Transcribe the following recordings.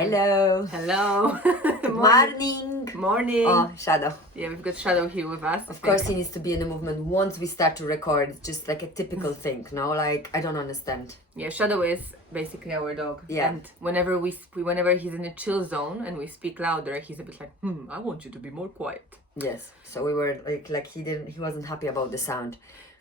Hello. Hello. Good morning. Morning. Oh, Shadow. Yeah, we've got Shadow here with us. Of course, he needs to be in the movement once we start to record. It's just like a typical thing, no? Like, I don't understand. Yeah, Shadow is basically our dog. Yeah. And whenever whenever he's in a chill zone and we speak louder, he's a bit like, I want you to be more quiet. Yes. So we were like he wasn't happy about the sound.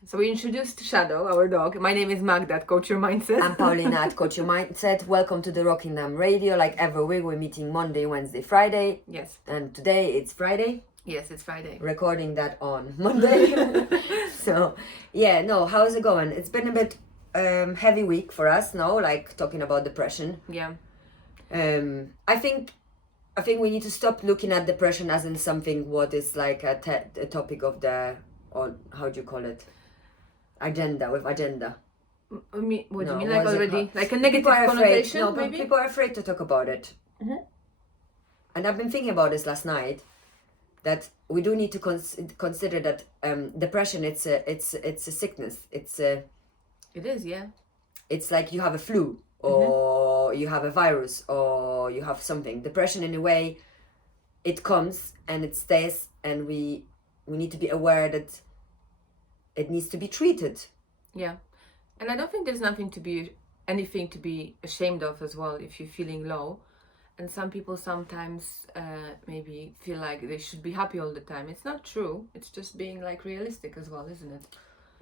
So we introduced Shadow, our dog. My name is Magda at Coach Your Mindset. I'm Paulina at Coach Your Mindset. Welcome to the Rockingham Radio. Like every week, we're meeting Monday, Wednesday, Friday. Yes. And today it's Friday. Yes, it's Friday. Recording that on Monday. So, yeah, no, how's it going? It's been a bit heavy week for us, no? Like talking about depression. Yeah. I think we need to stop looking at depression as in something what is like a topic of the, or how do you call it? Agenda. What do you mean? No, Like what is it already? called? Like a negative People are afraid. connotation, No, but maybe? people are afraid to talk about it. Mhm. And I've been thinking about this last night, that we do need to consider that depression. It's a sickness. It is, yeah. It's like you have a flu, or you have a virus, or you have something. Depression, in a way, it comes and it stays, and we need to be aware that it needs to be treated. Yeah. And I don't think there's anything to be ashamed of as well if you're feeling low. And some people sometimes maybe feel like they should be happy all the time. It's not true. It's just being like realistic as well, isn't it?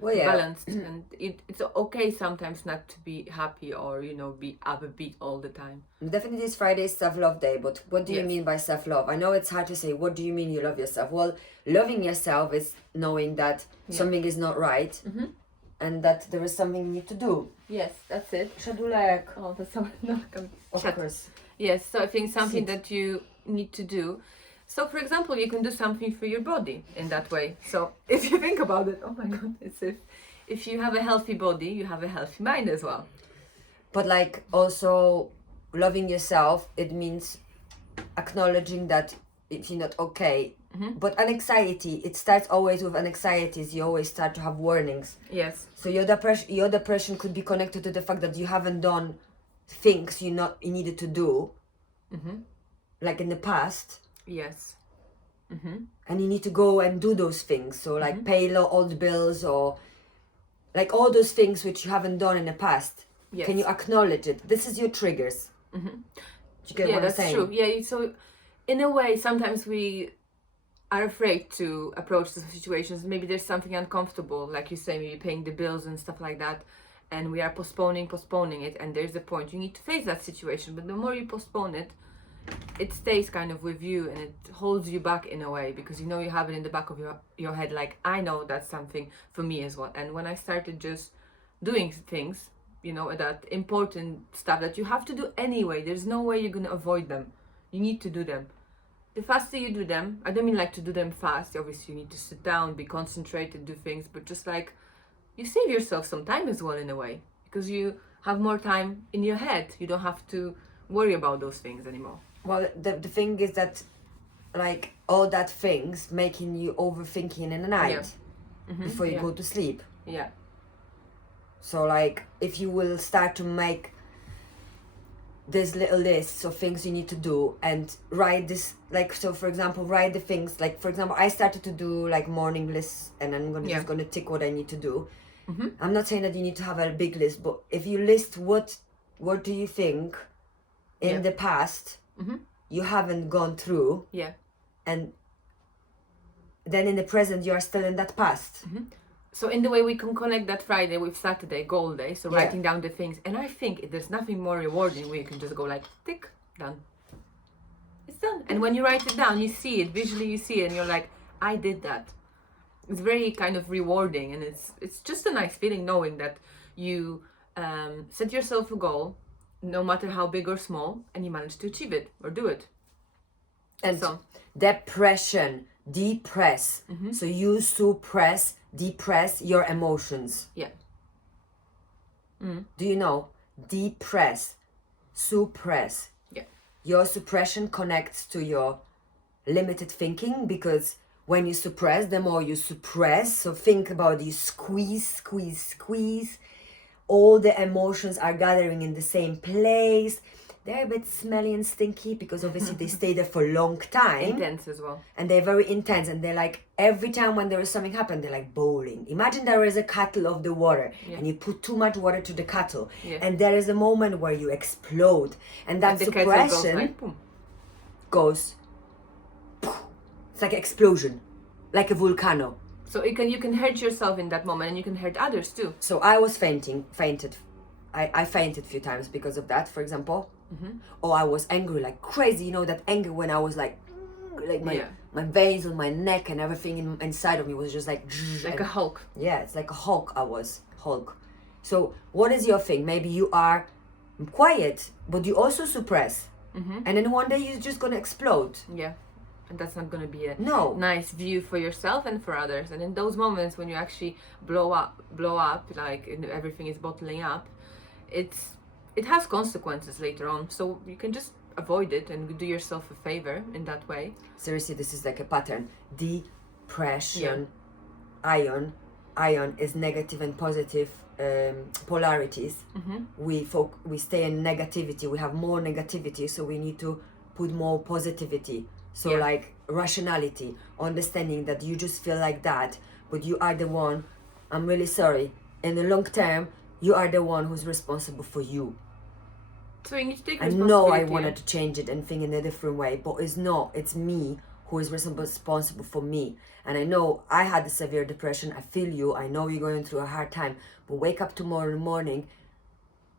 Well, yeah. Balanced. And it's okay sometimes not to be happy or, be upbeat all the time. Definitely it's Friday's self-love day, but what do you Yes. mean by self-love? I know it's hard to say, what do you mean you love yourself? Well, loving yourself is knowing that something is not right, and that there is something you need to do. Yes, that's it. Shadulek. Oh, that's so... No, Of Shut. course. Yes, so I think something Sit. that you need to do. So, for example, you can do something for your body in that way. So, if you think about it, oh my God, it's if you have a healthy body, you have a healthy mind as well. But like also loving yourself, it means acknowledging that if you're not okay. But an anxiety, it starts always with anxieties. You always start to have warnings. Yes. So your depression could be connected to the fact that you haven't done things you needed to do, like in the past. Yes. And you need to go and do those things. So like pay all the bills, or like all those things which you haven't done in the past. Yes. Can you acknowledge it? This is your triggers. Do you get what I'm that's saying? true. Yeah, so in a way, sometimes we are afraid to approach the situations. Maybe there's something uncomfortable, like you say, maybe paying the bills and stuff like that. And we are postponing it. And there's a point. You need to face that situation. But the more you postpone it, it stays kind of with you and it holds you back in a way, because you have it in the back of your head, like, I know that's something for me as well. And when I started just doing things, that important stuff that you have to do anyway, there's no way you're going to avoid them. You need to do them. The faster you do them, I don't mean like to do them fast, obviously you need to sit down, be concentrated, do things, but just like you save yourself some time as well in a way, because you have more time in your head. You don't have to worry about those things anymore. Well, the thing is that, like, all that things making you overthinking in the night before you go to sleep. Yeah. So, like, if you will start to make these little lists of things you need to do and write this, like, so for example, write the things, like, for example, I started to do like morning lists, and I'm just gonna tick what I need to do. I'm not saying that you need to have a big list, but if you list what do you think in the past you haven't gone through, and then in the present you are still in that past. So in the way we can connect that Friday with Saturday, goal day, so writing down the things. And I think there's nothing more rewarding where you can just go like, tick, done. It's done. And when you write it down, you see it, visually you see it, and you're like, I did that. It's very kind of rewarding, and it's just a nice feeling knowing that you set yourself a goal, no matter how big or small, and you managed to achieve it or do it. And so, depression, depress. So you depress your emotions. Yeah. Do you know? Depress, suppress. Yeah. Your suppression connects to your limited thinking, because when you suppress, the more you suppress. So think about you squeeze. All the emotions are gathering in the same place. they're a bit smelly and stinky because obviously they stay there for a long time. Intense as well. And they're very intense, and they're like, every time when there is something happen, they're like bowling. Imagine there is a kettle of the water, and you put too much water to the kettle, and there is a moment where you explode, and that suppression goes, it's like an explosion, like a volcano. So you can hurt yourself in that moment, and you can hurt others too. So I was fainted. I fainted a few times because of that, for example. Or I was angry like crazy, you know, that anger when I was like my veins on my neck and everything inside of me was just like a Hulk. Yeah, it's like a Hulk. I was Hulk. So what is your thing? Maybe you are quiet, but you also suppress, and then one day you're just gonna explode. Yeah, and that's not gonna be a no nice view for yourself and for others. And in those moments when you actually blow up, like everything is bottling up, it has consequences later on. So you can just avoid it and do yourself a favor in that way. Seriously, this is like a pattern. Depression, ion is negative and positive polarities. We stay in negativity. We have more negativity, so we need to put more positivity. So like rationality, understanding that you just feel like that, but you are the one. I'm really sorry. In the long term, you are the one who's responsible for you. So you need to take I responsibility. know I wanted to change it and think in a different way, but it's not. It's me who is responsible for me. And I know I had a severe depression. I feel you. I know you're going through a hard time. But wake up tomorrow morning,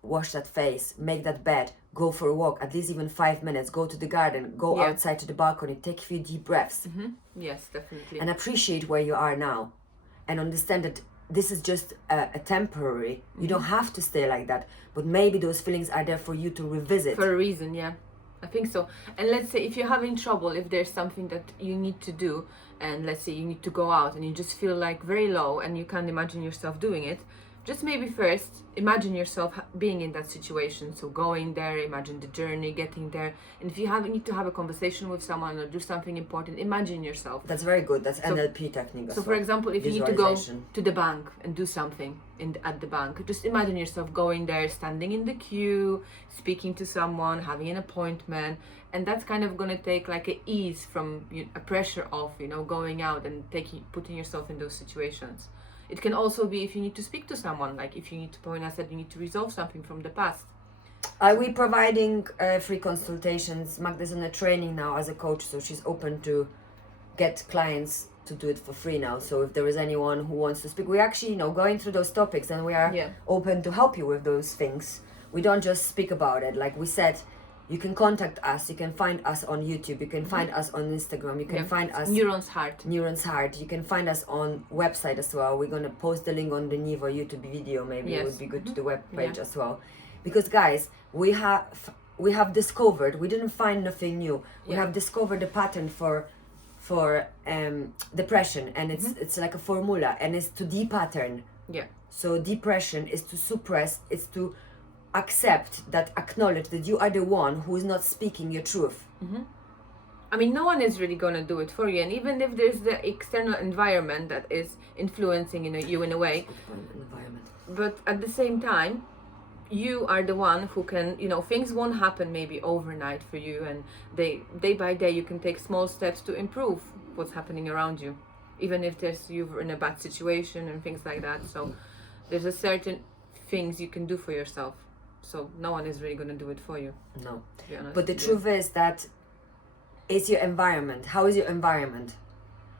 wash that face, make that bed, go for a walk, at least even 5 minutes, go to the garden, go outside to the balcony, take a few deep breaths. Yes, definitely. And appreciate where you are now. And understand that this is just a temporary. You don't have to stay like that. But maybe those feelings are there for you to revisit. For a reason, yeah. I think so. And let's say if you're having trouble, if there's something that you need to do, and let's say you need to go out and you just feel like very low and you can't imagine yourself doing it, just maybe first imagine yourself being in that situation. So going there, imagine the journey, getting there. And if you need to have a conversation with someone or do something important, imagine yourself. That's very good. That's NLP technique. So for example, if you need to go to the bank and do something at the bank, just imagine yourself going there, standing in the queue, speaking to someone, having an appointment. And that's kind of going to take like a ease from a pressure of, going out and putting yourself in those situations. It can also be if you need to speak to someone, like if you need to point out that you need to resolve something from the past. Are we providing free consultations? Magda's on a training now as a coach, so she's open to get clients to do it for free now. So if there is anyone who wants to speak, we're actually, going through those topics, and we are open to help you with those things. We don't just speak about it. Like we said, you can contact us. You can find us on YouTube. You can find us on Instagram. You can find us... Neurons Heart. You can find us on website as well. We're going to post the link on the Nivo YouTube video. Maybe it would be good to the web page as well. Because guys, we have discovered, we didn't find nothing new. We have discovered a pattern for depression, and it's like a formula, and it's to depattern. Yeah. So depression is to suppress, it's to acknowledge that you are the one who is not speaking your truth. I mean, no one is really going to do it for you. And even if there's the external environment that is influencing you in a way, but at the same time, you are the one who can, things won't happen maybe overnight for you. And day by day, you can take small steps to improve what's happening around you, even if you're in a bad situation and things like that. So there's a certain things you can do for yourself. So no one is really going to do it for you. No. To be honest. But the truth is that it's your environment. How is your environment?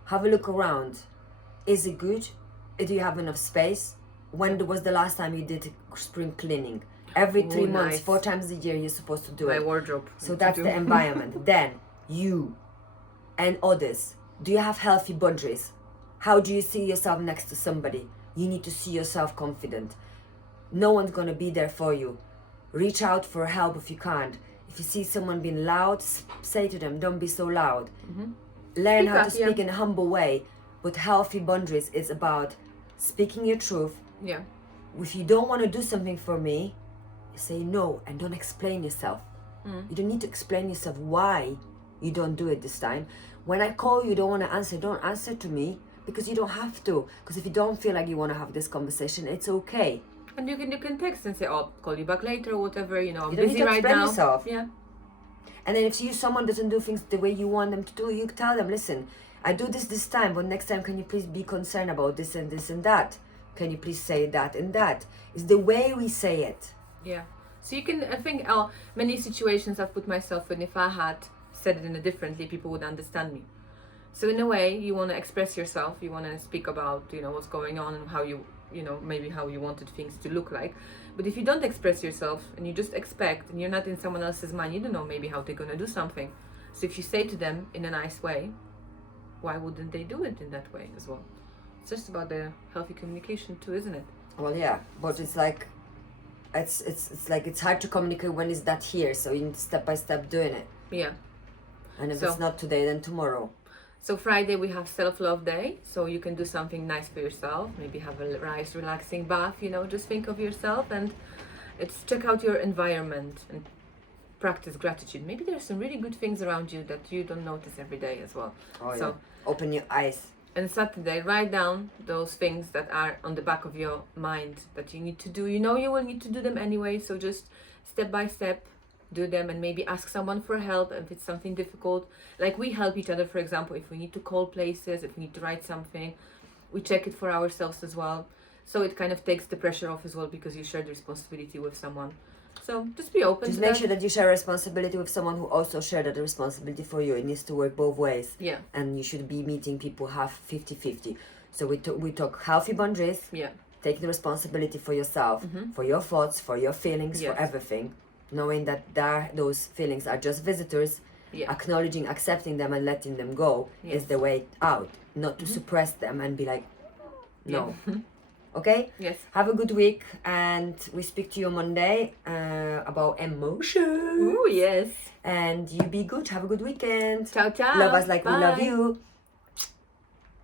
Have a look around. Is it good? Do you have enough space? When was the last time you did spring cleaning? Every 3 months, nice. 4 times a year, you're supposed to do My it. wardrobe. So that's the environment. Then you and others. Do you have healthy boundaries? How do you see yourself next to somebody? You need to see yourself confident. No one's going to be there for you. Reach out for help if you can't. If you see someone being loud, say to them, don't be so loud. Learn how to speak in a humble way. But healthy boundaries is about speaking your truth. Yeah. If you don't want to do something for me, you say no and don't explain yourself. You don't need to explain yourself why you don't do it this time. When I call you don't want to answer, don't answer to me, because you don't have to. Because if you don't feel like you want to have this conversation, it's okay. And you can text and say, "I'll call you back later," or whatever. You know, I'm You don't need busy to right explain now. yourself. Yeah. And then if someone doesn't do things the way you want them to do, you tell them, listen, I do this time, but next time can you please be concerned about this and this and that? Can you please say that and that? It's the way we say it. Yeah. So you can, I think, many situations I've put myself in, if I had said it in a differently, people would understand me. So in a way, you want to express yourself, you want to speak about, you know, what's going on and how you know, maybe how you wanted things to look like. But if you don't express yourself and you just expect, and you're not in someone else's mind, you don't know maybe how they're going to do something. So if you say to them in a nice way, why wouldn't they do it in that way as well? It's just about the healthy communication too, isn't it? Well, yeah, but it's like, it's like it's hard to communicate when it's not here. So you need step by step doing it. Yeah. And if So- it's not today, then tomorrow. So Friday we have self-love day, so you can do something nice for yourself, maybe have a nice relaxing bath, you know, just think of yourself, and it's check out your environment and practice gratitude. Maybe there's some really good things around you that you don't notice every day as well. Oh, So- yeah. Open your eyes. And Saturday, write down those things that are on the back of your mind that you need to do. You know you will need to do them anyway, so just step by step do them, and maybe ask someone for help if it's something difficult. Like we help each other, for example, if we need to call places, if we need to write something, we check it for ourselves as well. So it kind of takes the pressure off as well, because you share the responsibility with someone. So just be open Just to make that. sure that you share responsibility with someone who also shared that responsibility for you. It needs to work both ways. Yeah, And you should be meeting people half 50-50. So we talk healthy boundaries, yeah, taking responsibility for yourself, for your thoughts, for your feelings, Yes. for everything. Knowing that those feelings are just visitors, yeah. acknowledging, accepting them and letting them go Yes. is the way out. Not to suppress them and be like, no. Okay? Yes. Have a good week, and we speak to you Monday about emotions. Ooh, yes. And you be good. Have a good weekend. Ciao, ciao. Love us like we love Bye. you.